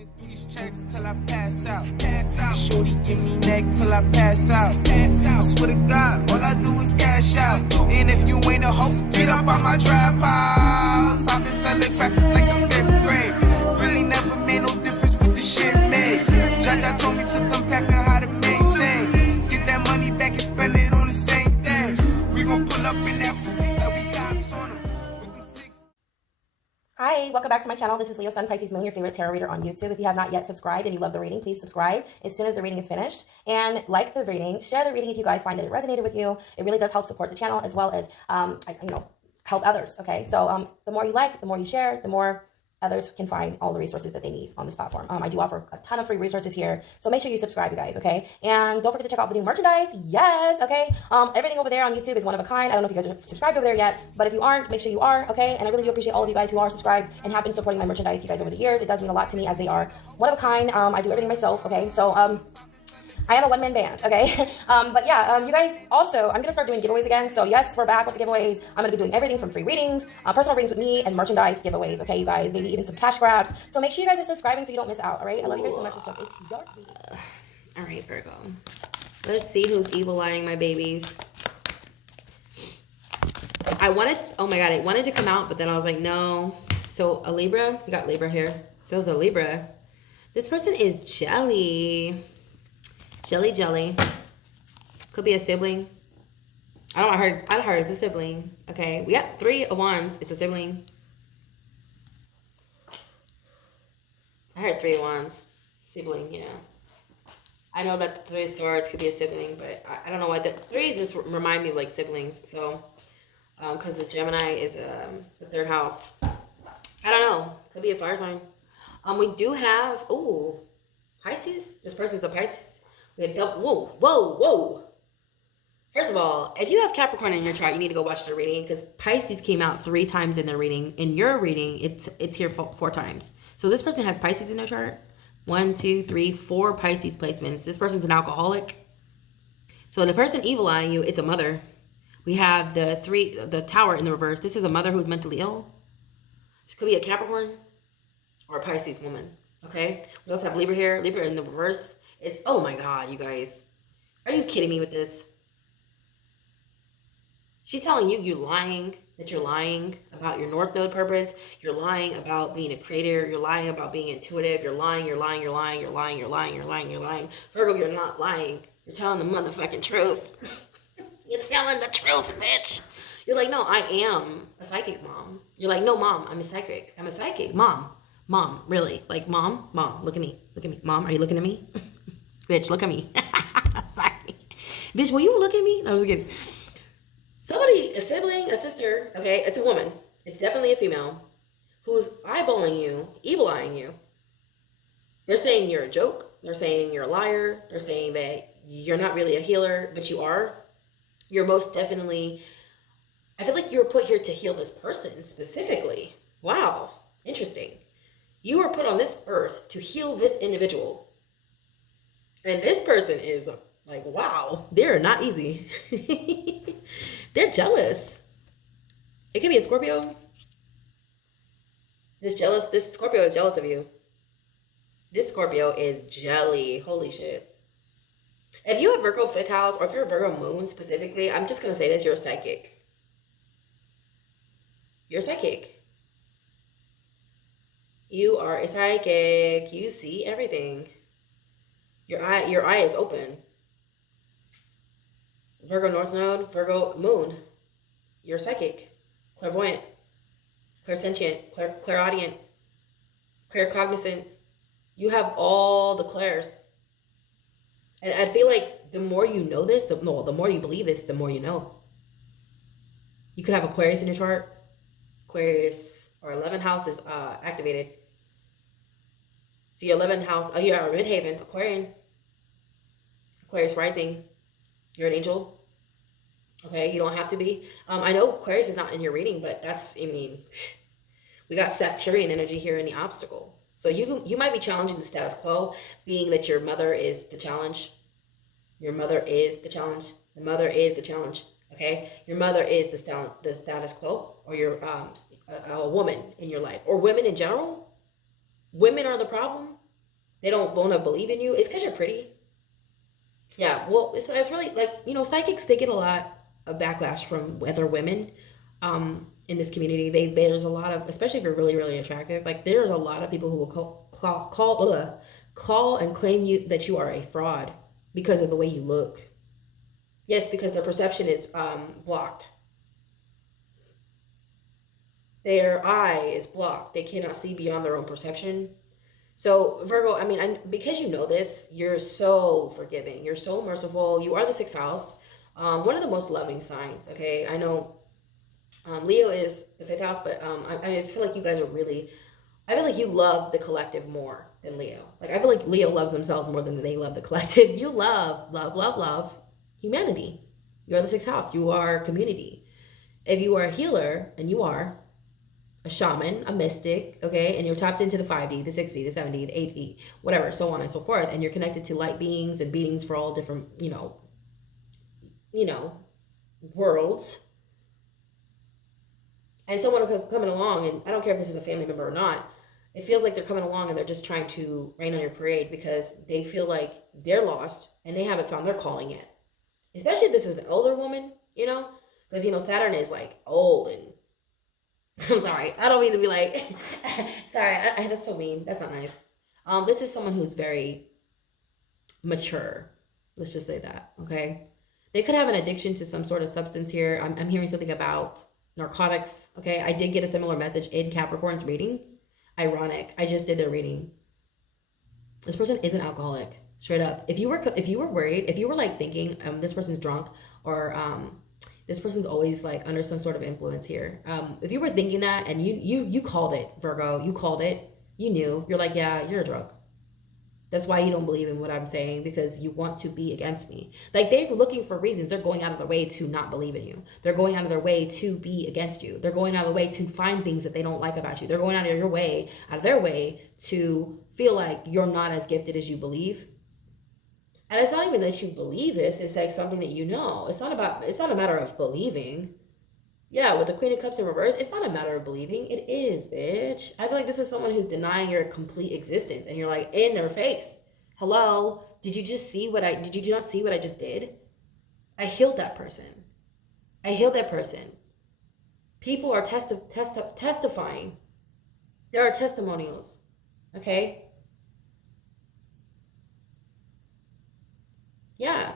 through these checks till I pass out. Shorty give me neck till I pass out. I swear to God, all I do is cash out. And if you ain't a hoe, get up on my trap house. I've been selling crack since like the 5th grade. Really never made no difference with the shit made. Jaja told me flip them packs and how to maintain. Get that money back and spend it on the same thing. We gon' pull up in that that we got on them. Hi, welcome back to my channel. This is Leo, Sun, Pisces, Moon, your favorite tarot reader on YouTube. If you have not yet subscribed and you love the reading, please subscribe as soon as the reading is finished. And like the reading, share the reading if you guys find that it resonated with you. It really does help support the channel as well as, help others, okay? So the more you like, the more you share, the more others can find all the resources that they need on this platform. I do offer a ton of free resources here, so make sure you subscribe, you guys, okay? And don't forget to check out the new merchandise. Yes, okay? Everything over there on YouTube is one of a kind. I don't know if you guys are subscribed over there yet, but if you aren't, make sure you are, okay? And I really do appreciate all of you guys who are subscribed and have been supporting my merchandise, you guys, over the years. It does mean a lot to me as they are one of a kind. I do everything myself, okay? So, I am a one-man band, okay? But yeah, you guys also, I'm going to start doing giveaways again. So yes, we're back with the giveaways. I'm going to be doing everything from free readings, personal readings with me, and merchandise giveaways, okay, you guys? Maybe even some cash grabs. So make sure you guys are subscribing so you don't miss out, all right? I love you guys so much. It's your reading. All right, Virgo. Let's see who's evil eyeing my babies. I wanted to come out, but then I was like, no. So a Libra, we got Libra here. So it's a Libra. This person is jelly. Jelly. Could be a sibling. I heard it's a sibling. Okay. We got 3 of Wands. It's a sibling. I heard 3 of Wands. Sibling, yeah. I know that the 3 of Swords could be a sibling, but I don't know why. The 3s just remind me of like siblings. So, because the Gemini is the 3rd house. I don't know. Could be a fire sign. We do have, Pisces. This person's a Pisces. Whoa. First of all, if you have Capricorn in your chart, you need to go watch the reading because Pisces came out 3 times in their reading. In your reading, it's here 4 times. So this person has Pisces in their chart. 1, 2, 3, 4 Pisces placements. This person's an alcoholic. So the person evil eyeing you, it's a mother. We have the Tower in the reverse. This is a mother who's mentally ill. This could be a Capricorn or a Pisces woman. Okay. We also have Libra here. Libra in the reverse. It's, oh my God, you guys. Are you kidding me with this? She's telling you that you're lying about your North Node purpose. You're lying about being a creator. You're lying about being intuitive. You're lying. Virgo, you're not lying. You're telling the motherfucking truth. You're telling the truth, bitch. You're like, no, I am a psychic, mom. You're like, no, mom, I'm a psychic. Mom, really? Like, mom, look at me. Mom, are you looking at me? Bitch, look at me. Sorry. Bitch, will you look at me? No, I was kidding. Somebody, a sibling, a sister, okay, it's a woman. It's definitely a female who's eyeballing you, evil eyeing you. They're saying you're a joke. They're saying you're a liar. They're saying that you're not really a healer, but you are. You're most definitely, I feel like you were put here to heal this person specifically. Wow, interesting. You were put on this earth to heal this individual. And this person is like, wow, they're not easy. They're jealous. It could be a Scorpio. This Scorpio is jealous of you. This Scorpio is jelly. Holy shit. If you have Virgo 5th house, or if you're a Virgo moon specifically, I'm just going to say this, you're a psychic. You're a psychic. You are a psychic. You see everything. Your eye is open. Virgo North Node, Virgo Moon. You're psychic, clairvoyant, clairsentient, clairaudient, claircognizant. You have all the clairs. And I feel like the more you know this, the more you believe this, the more you know. You could have Aquarius in your chart. Aquarius or 11th house is activated. So your 11th house, you are midhaven, Aquarius rising. You're an angel. Okay, you don't have to be. I know Aquarius is not in your reading, but we got Sagittarian energy here in the obstacle. So you might be challenging the status quo, being that your mother is the challenge. Your mother is the challenge. The mother is the challenge. Okay, your mother is the status quo, or you're a woman in your life, or women in general. Women are the problem. they don't want to believe in you, it's because you're pretty. Yeah, well, it's really like, you know, psychics, they get a lot of backlash from other women in this community. There's a lot of, especially if you're really, really attractive, like there's a lot of people who will call and claim you that you are a fraud because of the way you look. Yes, because their perception is blocked. Their eye is blocked. They cannot see beyond their own perception. So Virgo, I mean, because you know this, you're so forgiving. You're so merciful. You are the 6th house. One of the most loving signs, okay? I know Leo is the 5th house, but I just feel like you guys are really, I feel like you love the collective more than Leo. Like, I feel like Leo loves themselves more than they love the collective. You love humanity. You are the 6th house. You are community. If you are a healer, and you are a shaman, a mystic, okay, and you're tapped into the 5D, the 6D, the 7D, the 8D, whatever, so on and so forth, and you're connected to light beings and beings for all different, you know, worlds, and someone is coming along, and I don't care if this is a family member or not, it feels like they're coming along and they're just trying to rain on your parade because they feel like they're lost and they haven't found their calling yet. Especially if this is an older woman, you know, because, you know, Saturn is like old and I'm sorry. I don't mean to be like, sorry. That's so mean. That's not nice. This is someone who's very mature. Let's just say that. Okay. They could have an addiction to some sort of substance here. I'm hearing something about narcotics. Okay. I did get a similar message in Capricorn's reading. Ironic. I just did their reading. This person is an alcoholic. Straight up. If you were worried, if you were like thinking, this person's drunk or, this person's always like under some sort of influence here. If you were thinking that and you called it, Virgo, you called it, you knew, you're like, yeah, you're a drunk. That's why you don't believe in what I'm saying, because you want to be against me. Like, they're looking for reasons. They're going out of their way to not believe in you. They're going out of their way to be against you. They're going out of their way to find things that they don't like about you. They're going out of their way to feel like you're not as gifted as you believe. And it's not even that you believe this, it's like something that you know. It's not a matter of believing. Yeah, with the Queen of Cups in reverse, it's not a matter of believing. It is, bitch. I feel like this is someone who's denying your complete existence and you're like in their face. Hello? Did you not see what I just did? I healed that person. People are testifying. There are testimonials. Okay? Yeah.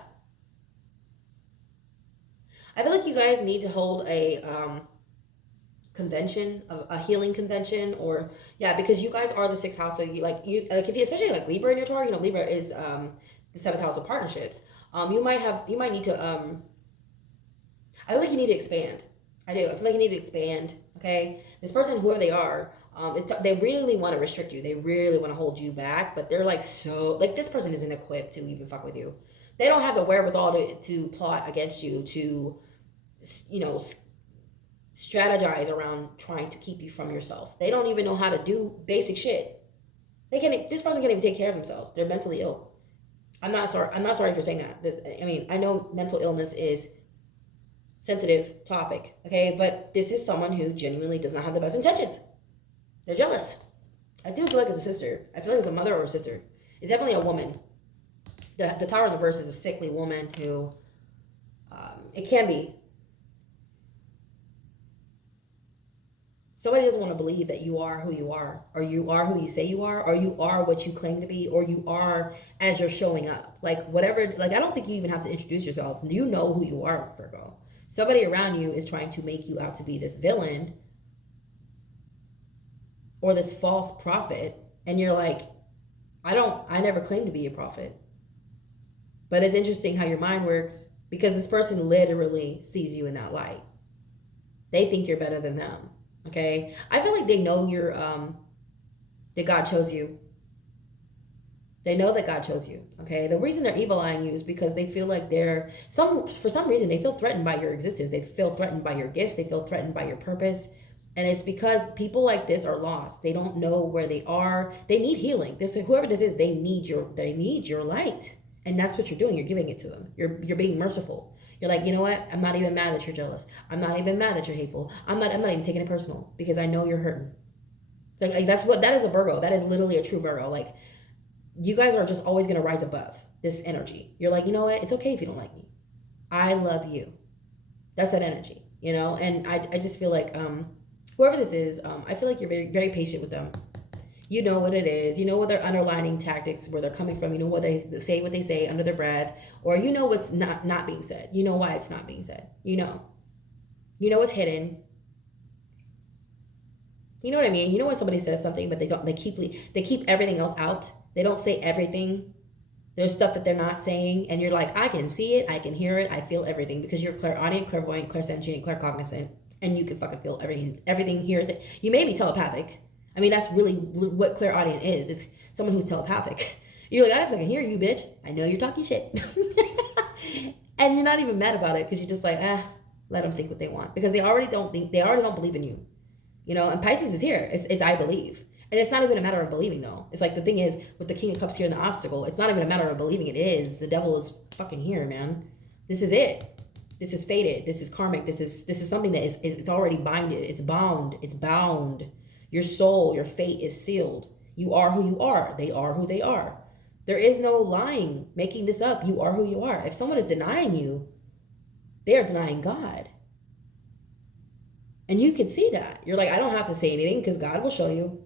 I feel like you guys need to hold a convention, a healing convention, or yeah, because you guys are the 6th house. So if you especially like Libra in your chart, you know, Libra is the 7th house of partnerships. You might need to I feel like you need to expand. I do. I feel like you need to expand. Okay, this person, whoever they are, they really want to restrict you. They really want to hold you back, but they're like, so like, this person isn't equipped to even fuck with you. They don't have the wherewithal to plot against you, to, you know, strategize around trying to keep you from yourself. They don't even know how to do basic shit. This person can't even take care of themselves. They're mentally ill. I'm not sorry for saying that. I mean, I know mental illness is sensitive topic, okay? But this is someone who genuinely does not have the best intentions. They're jealous. I do feel like it's a sister. I feel like it's a mother or a sister. It's definitely a woman. The Tower in the verse is a sickly woman who, it can be. Somebody doesn't want to believe that you are who you are, or you are who you say you are, or you are what you claim to be, or you are as you're showing up. Like, whatever, like, I don't think you even have to introduce yourself. You know who you are, Virgo. Somebody around you is trying to make you out to be this villain or this false prophet, and you're like, I never claimed to be a prophet. But it's interesting how your mind works, because this person literally sees you in that light. They think you're better than them, okay? I feel like they know you're, that God chose you. They know that God chose you, okay? The reason they're evil-eyeing you is because they feel like for some reason, they feel threatened by your existence. They feel threatened by your gifts. They feel threatened by your purpose. And it's because people like this are lost. They don't know where they are. They need healing. Whoever this is, they need your light. And that's what you're doing. You're giving it to them. You're being merciful. You're like, you know what? I'm not even mad that you're jealous. I'm not even mad that you're hateful. I'm not even taking it personal, because I know you're hurting. It's like that is a Virgo. That is literally a true Virgo. Like, you guys are just always going to rise above this energy. You're like, you know what? It's okay if you don't like me. I love you. That's that energy, you know? And I just feel like whoever this is, I feel like you're very, very patient with them. You know what it is. You know what their underlining tactics, where they're coming from. You know what they say under their breath. Or you know what's not being said. You know why it's not being said. You know what's hidden. You know what I mean? You know when somebody says something, but they keep everything else out. They don't say everything. There's stuff that they're not saying, and you're like, I can see it, I can hear it, I feel everything, because you're clairaudient, clairvoyant, clairsentient, claircognizant, and you can fucking feel everything here. That you may be telepathic. I mean, that's really what clairaudient is someone who's telepathic. You're like, I fucking hear you, bitch. I know you're talking shit. And you're not even mad about it, because you're just like, let them think what they want, because they already don't believe in you. You know, and Pisces is here. It's I believe. And it's not even a matter of believing, though. It's like, the thing is, with the King of Cups here in the obstacle, it's not even a matter of believing. It is. The devil is fucking here, man. This is it. This is fated. This is karmic. This is something that is it's already binded. It's bound. It's bound. Your soul, your fate is sealed. You are who you are. They are who they are. There is no lying, making this up. You are who you are. If someone is denying you, they are denying God. And you can see that. You're like, I don't have to say anything, because God will show you.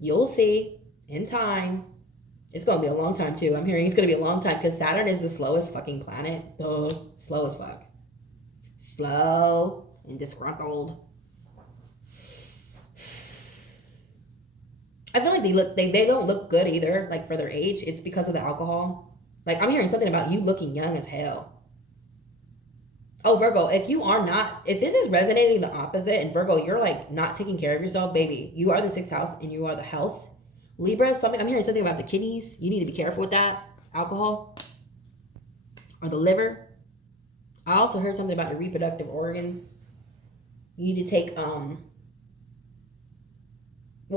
You'll see in time. It's going to be a long time, too. I'm hearing it's going to be a long time, because Saturn is the slowest fucking planet. Slow as fuck. Slow and disgruntled. I feel like they don't look good either, like, for their age. It's because of the alcohol. Like, I'm hearing something about you looking young as hell. Oh, Virgo, if this is resonating the opposite, and Virgo, you're like not taking care of yourself, baby, you are the 6th house and you are the health. Libra, I'm hearing something about the kidneys. You need to be careful with that. Alcohol. Or the liver. I also heard something about your reproductive organs. You need to take, well,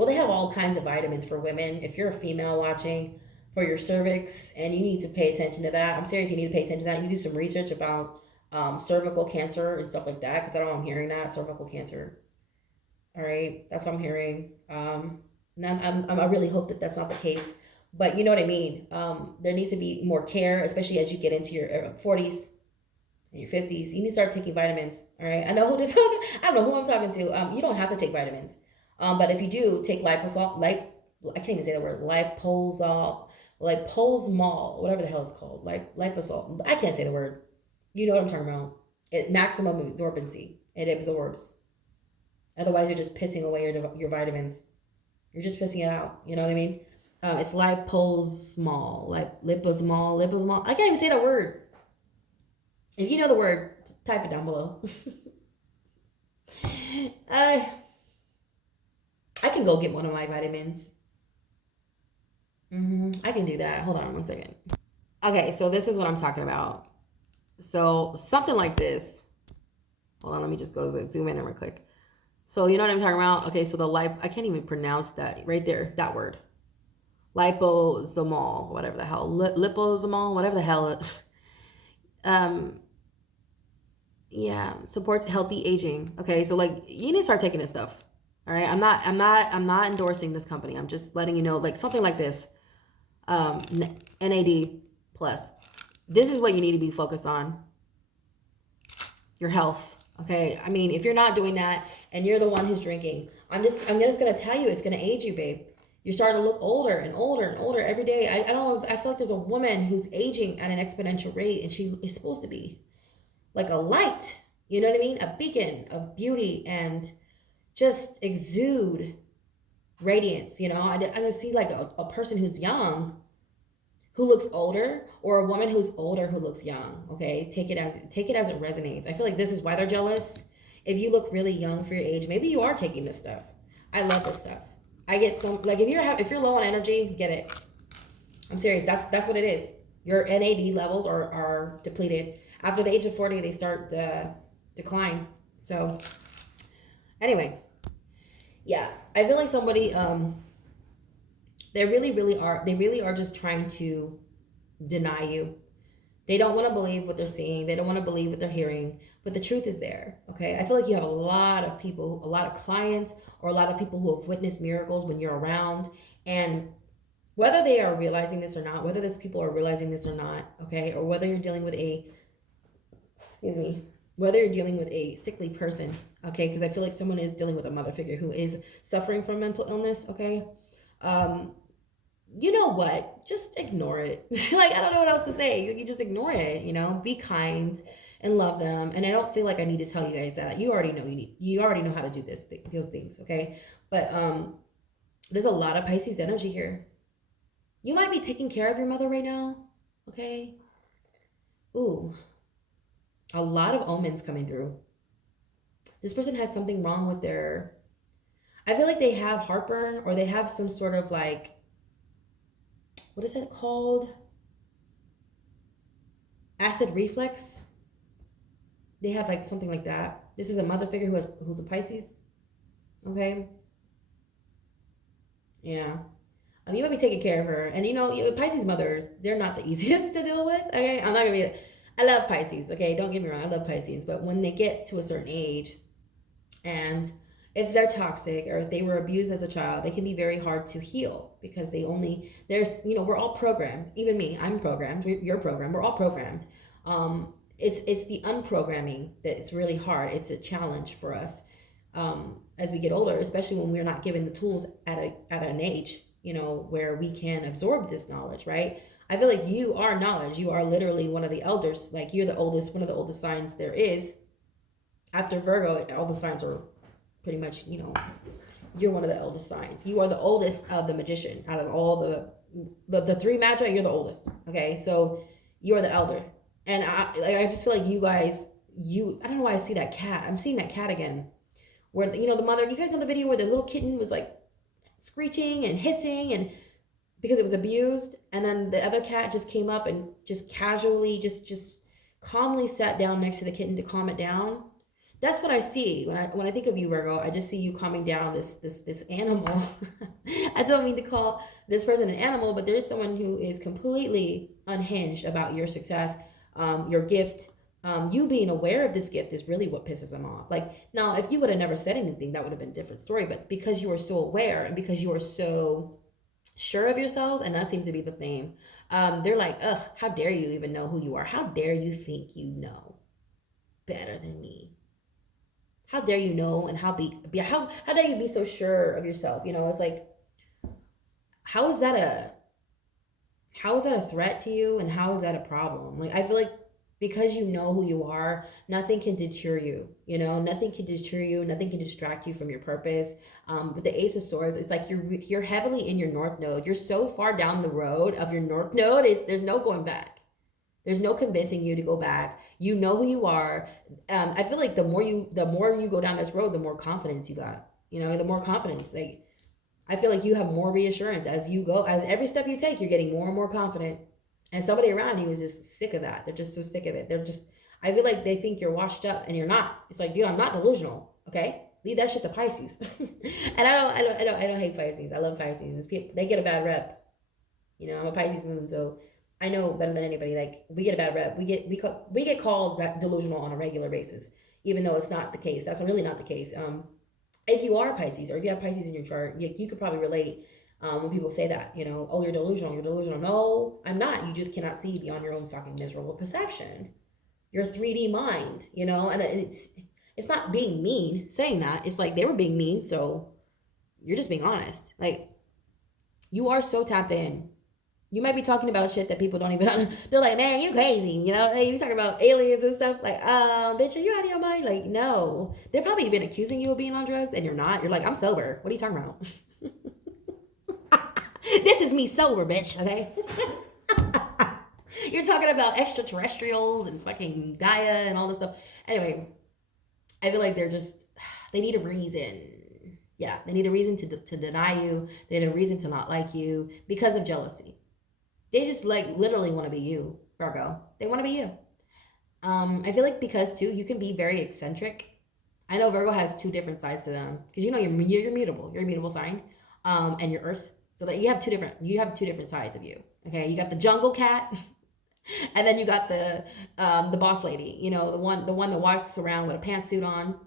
they have all kinds of vitamins for women. If you're a female watching, for your cervix, and you need to pay attention to that. I'm serious, you need to pay attention to that. You need to do some research about cervical cancer and stuff like that, because I don't know, I'm hearing that cervical cancer. All right, that's what I'm hearing. I really hope that that's not the case, but you know what I mean. There needs to be more care, especially as you get into your 40s and your 50s. You need to start taking vitamins. All right, I don't know who I'm talking to. You don't have to take vitamins, but if you do, take liposol. I can't even say the word, liposol, whatever the hell it's called, liposol. I can't say the word. You know what I'm talking about. Maximum absorbency. It absorbs. Otherwise, you're just pissing away your vitamins. You're just pissing it out. You know what I mean? It's liposmol. Liposmol. I can't even say that word. If you know the word, type it down below. I can go get one of my vitamins. I can do that. Hold on one second. Okay, so this is what I'm talking about. So something like this. Hold on, let me just go zoom in real quick. So you know what I'm talking about? Okay, so I can't even pronounce that right there, that word. Liposomol, whatever the hell. Liposomol, whatever the hell. Yeah, supports healthy aging. Okay, so like you need to start taking this stuff. All right, I'm not endorsing this company. I'm just letting you know, like something like this. NAD plus. This is what you need to be focused on. Your health. Okay. I mean, if you're not doing that and you're the one who's drinking, I'm just gonna tell you, it's gonna age you, babe. You're starting to look older and older and older every day. I don't know. I feel like there's a woman who's aging at an exponential rate, and she is supposed to be like a light. You know what I mean? A beacon of beauty and just exude radiance. You know, I don't see like a person who's young who looks older, or a woman who's older who looks young. Okay, take it as it resonates. I feel like this is why they're jealous. If you look really young for your age, maybe you are taking this stuff. I love this stuff. I get some, like, if you're low on energy, get it. I'm serious. That's what it is. Your NAD levels are depleted. After the age of 40, they start decline. So anyway, yeah, I feel like somebody they really are just trying to deny you. They don't want to believe what they're seeing. They don't want to believe what they're hearing. But the truth is there, okay? I feel like you have a lot of people, a lot of clients, or a lot of people who have witnessed miracles when you're around. And whether they are realizing this or not, whether these people are realizing this or not, okay, or whether you're dealing with whether you're dealing with a sickly person, okay, because I feel like someone is dealing with a mother figure who is suffering from mental illness, okay, you know what? Just ignore it. Like, I don't know what else to say. You just ignore it, you know, be kind and love them. And I don't feel like I need to tell you guys that. You already know you already know how to do those things, okay? But there's a lot of Pisces energy here. You might be taking care of your mother right now, okay? Ooh, a lot of omens coming through. This person has something wrong with their, I feel like they have heartburn, or they have some sort of like, what is it called? Acid reflux. They have like something like that. This is a mother figure who's a Pisces. Okay. Yeah. You might be taking care of her. And you know, Pisces mothers, they're not the easiest to deal with. Okay. I'm not gonna be, I love Pisces. Okay. Don't get me wrong. I love Pisces. But when they get to a certain age, and if they're toxic, or if they were abused as a child, they can be very hard to heal, because we're all programmed. Even me, I'm programmed. You're programmed. We're all programmed. It's the unprogramming that it's really hard. It's a challenge for us as we get older, especially when we're not given the tools at an age, you know, where we can absorb this knowledge, right? I feel like you are knowledge. You are literally one of the elders. Like, you're one of the oldest signs there is. After Virgo, all the signs are pretty much, you know, you're one of the oldest signs. You are the oldest of the magician. Out of all the three magi, you're the oldest. Okay, so you're the elder. And I just feel like you guys, I don't know why I see that cat. I'm seeing that cat again. Where, you know, the mother, you guys know the video where the little kitten was like screeching and hissing, and because it was abused, and then the other cat just came up and just casually, just calmly sat down next to the kitten to calm it down. That's what I see when I think of you, Virgo. I just see you calming down this animal. I don't mean to call this person an animal, but there is someone who is completely unhinged about your success, your gift. You being aware of this gift is really what pisses them off. Like, now, if you would have never said anything, that would have been a different story. But because you are so aware, and because you are so sure of yourself, and that seems to be the theme, they're like, ugh, how dare you even know who you are? How dare you think you know better than me? How dare you know, and how dare you be so sure of yourself? You know, it's like, how is that a threat to you, and how is that a problem? Like, I feel like because you know who you are, nothing can deter you. You know, nothing can deter you, nothing can distract you from your purpose. With the Ace of Swords, it's like you're heavily in your North Node. You're so far down the road of your North Node, there's no going back. There's no convincing you to go back. You know who you are. I feel like the more you go down this road, the more confidence you got. You know, the more confidence. Like, I feel like you have more reassurance as you go. As every step you take, you're getting more and more confident. And somebody around you is just sick of that. They're just so sick of it. I feel like they think you're washed up, and you're not. It's like, dude, I'm not delusional. Okay, leave that shit to Pisces. And I don't hate Pisces. I love Pisces. They get a bad rep. You know, I'm a Pisces moon, so I know better than anybody. Like, we get a bad rep. We get called that delusional on a regular basis, even though it's not the case. That's really not the case. If you are Pisces, or if you have Pisces in your chart, you could probably relate when people say that. You know, oh, you're delusional. You're delusional. No, I'm not. You just cannot see beyond your own fucking miserable perception. Your 3D mind. You know, and it's not being mean saying that. It's like they were being mean, so you're just being honest. Like, you are so tapped in. You might be talking about shit that people don't even, they're like, man, you crazy, you know? Hey, you talking about aliens and stuff? Like, bitch, are you out of your mind? Like, no. They're probably even accusing you of being on drugs, and you're not. You're like, I'm sober. What are you talking about? This is me sober, bitch, okay? You're talking about extraterrestrials and fucking Gaia and all this stuff. Anyway, I feel like they need a reason. Yeah, they need a reason to deny you. They need a reason to not like you because of jealousy. They just like literally want to be you, Virgo. They want to be you. I feel like because too, you can be very eccentric. I know Virgo has two different sides to them, because you know you're mutable. You're a mutable sign, and you're Earth. So that you have two different sides of you. Okay, you got the jungle cat, and then you got the boss lady. You know, the one that walks around with a pantsuit on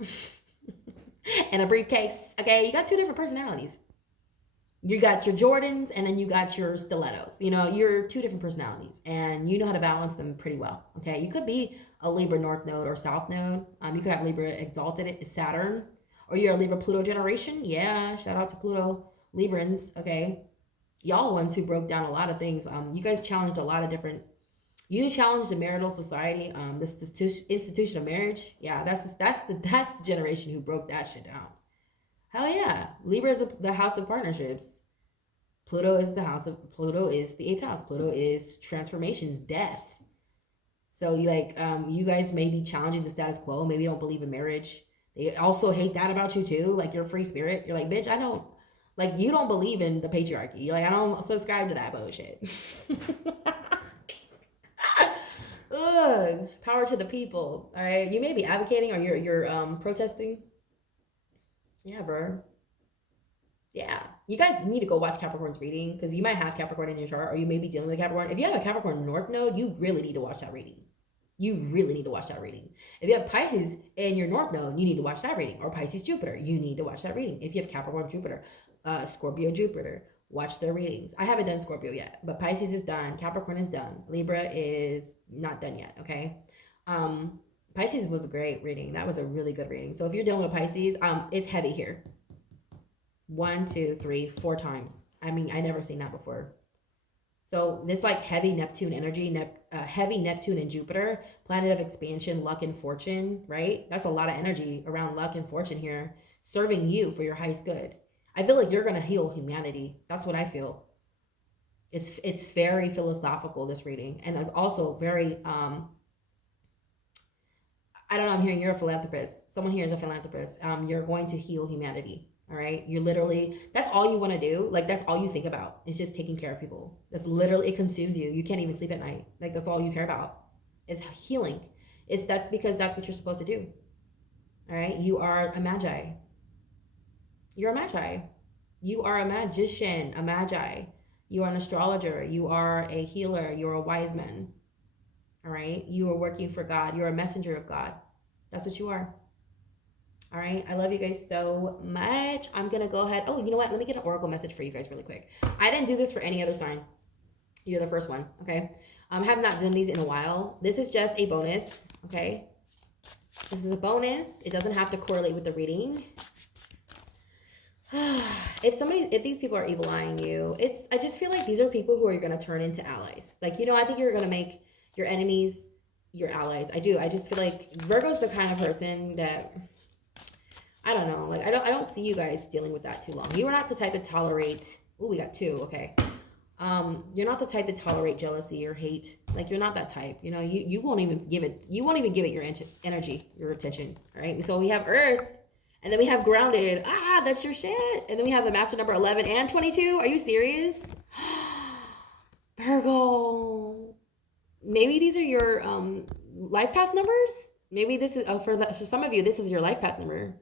and a briefcase. Okay, you got two different personalities. You got your Jordans and then you got your stilettos. You know, you're two different personalities and you know how to balance them pretty well. Okay. You could be a Libra North Node or South Node. You could have Libra exalted Saturn, or you're a Libra Pluto generation. Yeah. Shout out to Pluto Librans. Okay. Y'all ones who broke down a lot of things. You guys challenged a lot of different, you challenged the marital society, this institution of marriage. Yeah. That's the generation who broke that shit down. Hell yeah. Libra is the house of partnerships. Pluto is the eighth house. Pluto is transformations, death. So you guys may be challenging the status quo. Maybe you don't believe in marriage. They also hate that about you too. Like, you're a free spirit. You're like, bitch, I don't, like, you don't believe in the patriarchy. You're like, I don't subscribe to that bullshit. Ugh, power to the people. All right. You may be advocating, or you're protesting. Yeah, bro. Yeah. You guys need to go watch Capricorn's reading, because you might have Capricorn in your chart, or you may be dealing with Capricorn. If you have a Capricorn North Node, you really need to watch that reading. You really need to watch that reading. If you have Pisces in your North Node, you need to watch that reading. Or Pisces Jupiter, you need to watch that reading. If you have Capricorn Jupiter, Scorpio Jupiter, watch their readings. I haven't done Scorpio yet, but Pisces is done. Capricorn is done. Libra is not done yet, okay? Pisces was a great reading. That was a really good reading. So if you're dealing with Pisces, it's heavy here. 1, 2, 3, 4 times. I mean, I never seen that before. So this like heavy Neptune energy, heavy Neptune and Jupiter, planet of expansion, luck and fortune, right? That's a lot of energy around luck and fortune here, serving you for your highest good. I feel like you're going to heal humanity. That's what I feel. It's very philosophical, this reading. And it's also very, I don't know, I'm hearing you're a philanthropist. Someone here is a philanthropist. You're going to heal humanity. All right. You're literally, that's all you want to do. Like, that's all you think about. It's just taking care of people. That's literally, it consumes you. You can't even sleep at night. Like, that's all you care about is healing. That's because that's what you're supposed to do. All right. You are a magi. You're a magi. You are a magician, a magi. You are an astrologer. You are a healer. You're a wise man. All right. You are working for God. You're a messenger of God. That's what you are. All right. I love you guys so much. I'm going to go ahead. Oh, you know what? Let me get an oracle message for you guys really quick. I didn't do this for any other sign. You're the first one. Okay. I have not done these in a while. This is just a bonus. Okay. This is a bonus. It doesn't have to correlate with the reading. If these people are evil eyeing you, I just feel like these are people who are going to turn into allies. Like, you know, I think you're going to make your enemies your allies. I do. I just feel like Virgo's the kind of person that, I don't know. Like, I don't see you guys dealing with that too long. You are not the type to tolerate. Oh, we got 2. Okay. You're not the type to tolerate jealousy or hate. Like, you're not that type. You know, you won't even give it. You won't even give it your energy, your attention. All right. So we have Earth, and then we have grounded. Ah, that's your shit. And then we have the master number 11 and 22. Are you serious? Virgo. Maybe these are your life path numbers. Maybe this is for some of you. This is your life path number.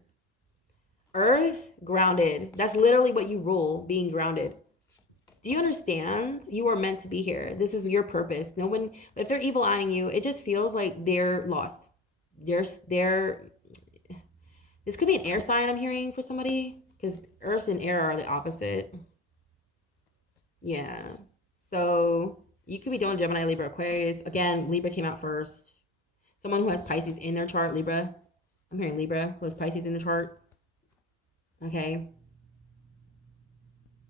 Earth, grounded. That's literally what you rule, being grounded. Do you understand? You are meant to be here. This is your purpose. No one, if they're evil eyeing you, it just feels like they're lost. This could be an air sign I'm hearing for somebody, because Earth and air are the opposite. Yeah. So you could be doing Gemini, Libra, Aquarius. Again, Libra came out first. Someone who has Pisces in their chart, Libra. I'm hearing Libra who has Pisces in the chart. Okay.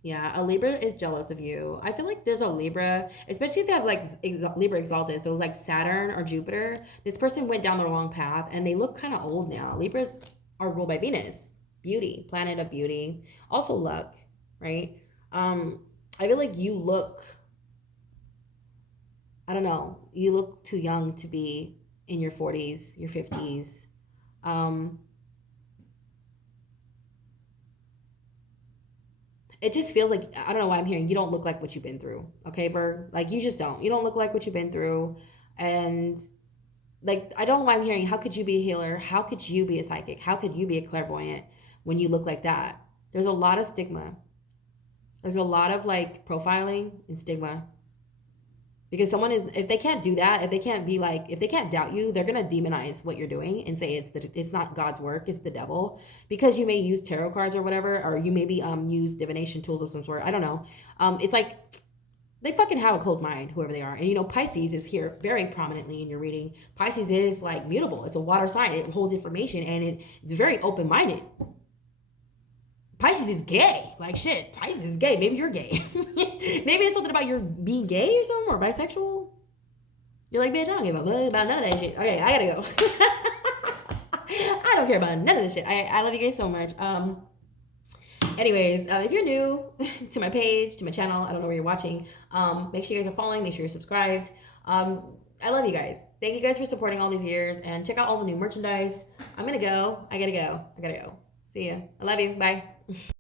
Yeah, a Libra is jealous of you. I feel like there's a Libra, especially if they have like Libra exalted, so like Saturn or Jupiter. This person went down the wrong path and they look kind of old now. Libras are ruled by Venus, beauty, planet of beauty, also luck, right? I feel like you look, I don't know, you look too young to be in your 40s, your 50s. It just feels like, I don't know why I'm hearing, you don't look like what you've been through. Okay, Virg? Like, you just don't. You don't look like what you've been through. And, like, I don't know why I'm hearing, how could you be a healer? How could you be a psychic? How could you be a clairvoyant when you look like that? There's a lot of stigma. There's a lot of, like, profiling and stigma. Because someone is, if they can't do that, if they can't be like, if they can't doubt you, they're gonna demonize what you're doing and say it's not God's work, it's the devil. Because you may use tarot cards or whatever, or you maybe use divination tools of some sort. I don't know. It's like they fucking have a closed mind, whoever they are. And you know, Pisces is here very prominently in your reading. Pisces is like mutable. It's a water sign. It holds information and it's very open-minded. Pisces is gay. Like shit, Pisces is gay. Maybe you're gay. Maybe it's something about your being gay or something, or bisexual. You're like, bitch, I don't give a fuck about none of that shit. Okay, I gotta go. I don't care about none of this shit. I love you guys so much. Anyways, if you're new to my page, to my channel, I don't know where you're watching, make sure you guys are following, make sure you're subscribed. I love you guys. Thank you guys for supporting all these years, and check out all the new merchandise. I'm gonna go. I gotta go. See ya. I love you. Bye.